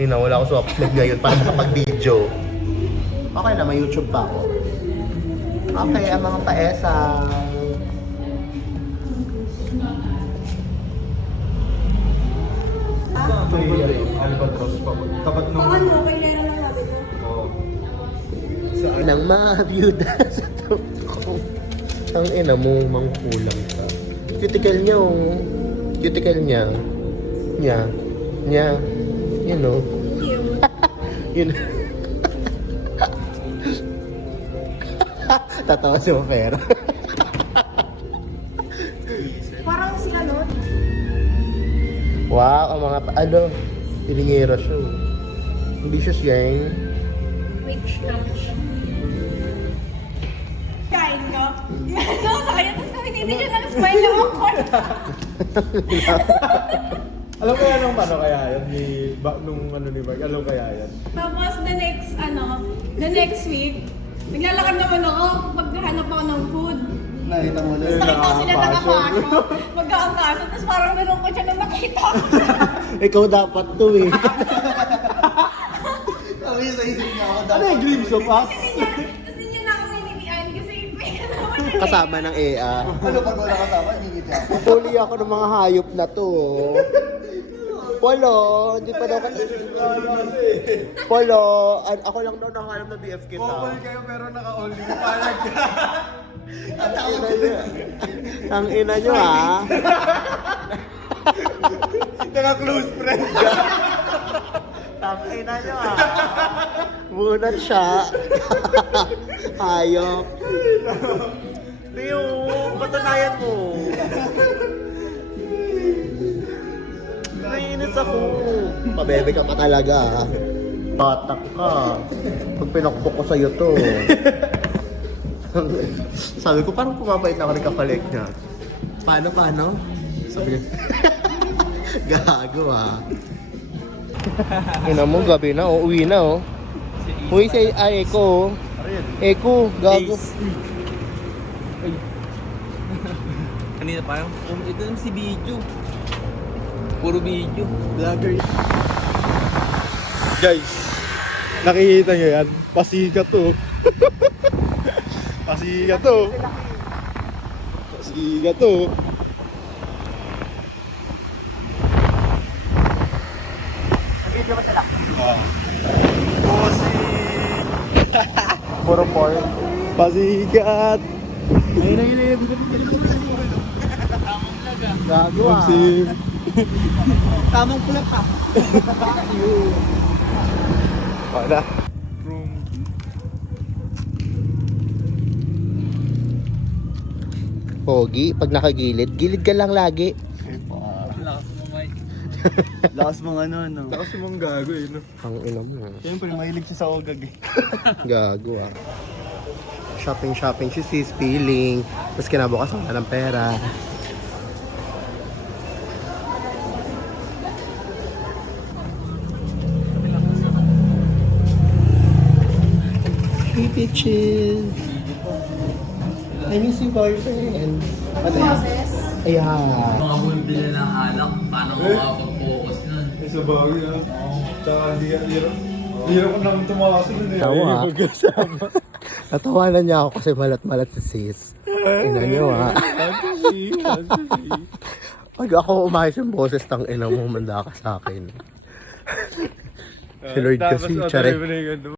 ina, wala ako sa upload ngayon para makapag-video. Okay na, may YouTube pa ako. Okay, ang mga paesa. Albatros pa po. Tapat nung... Ano, kay Lera lang natin. Oo. Nang mabiyuda sa toko. Ang ina mo, mangkulang ka. Cuticle niya, oh. Cuticle niya. Niya. You know. Yun. Tatawa si Mapera. Parang si ano, Wow, ang mga pilingera siya. Ambitious yan. rich lunch. Kain ka. Ano sa kanya, tapos kung hindi siya nag-smile lang ako. Alam mo yan nung paano kaya yan? Nung ano ni Mark, alam kaya yan? Tapos the next week, naglalakad naman ako paghahanap ako ng food. Nakita mo Tapos nakita ko sila nakapasok, magkaangkaso, tapos parang nalungkot siya nung nakita ko. Ikaw dapat to eh. Sabi sa isip niya ako dapat. Ano yung glimpse of us? Tapos hindi niya na ako nililian kasi naman siya. Kasama ng EA. Ano pag wala kasama, hindi kita. Puli ako ng mga hayop na to. Polo, hindi pa daw Polo, ako lang daw nakahanap na BF kita. Couple kayo pero naka-only palag ka. Ang ina nyo ha. Naka-close friend. Ang ina nyo ha. Bunat siya. Hayop. Leo, patunayan mo. Naiinis ako. Pabebe ka pa talaga ha. Batak ka. Pag pinakpok ko sa'yo to. Sabi ko, parang pumapait na ako rin kapalit niya. Paano? Sabi niya, gago ha. Ina mo, gabi na, uwi na Uwi si Eko. Eko, gago. Kanina pa yung ito naman si video. Puro video. Vlogger. Guys, nakikita nyo yan? Pasika to. Pasika to. Pasika to. Nag-video ba sila? Posing. Puro porn. Pasikat. Ayun. Gago ha. Posing. Tamang pula pa. Wala. Room. Pogi, pag nakagilid, gilid ka lang lagi. Lakas mo, Mike. Lakas mga ano, no? Tapos mong gago eh, no? Ang ina mo. Siyempre, mahilig siya sa ogag eh. Gago ah. Shopping si sis, feeling. Tapos kinabukas wala ng pera. Hey bitches! I miss you boyfriend. Ano yan? Ayan. Mga bumibili ng alak, paano ka makapag-focus nun? Eh, sa bagay ah. Tsaka hindi ka hirap. Hirap ko naman tumakas nun eh. Tawa. Ayaw magkasama. Natawanan niya ako kasi malat-malat si sis. Ina niyo ha. Fantasy. Pag ako umayos yung boses ng ina mo, manda ka sa akin. Si Lord kasi, Tapos, tsare. ano,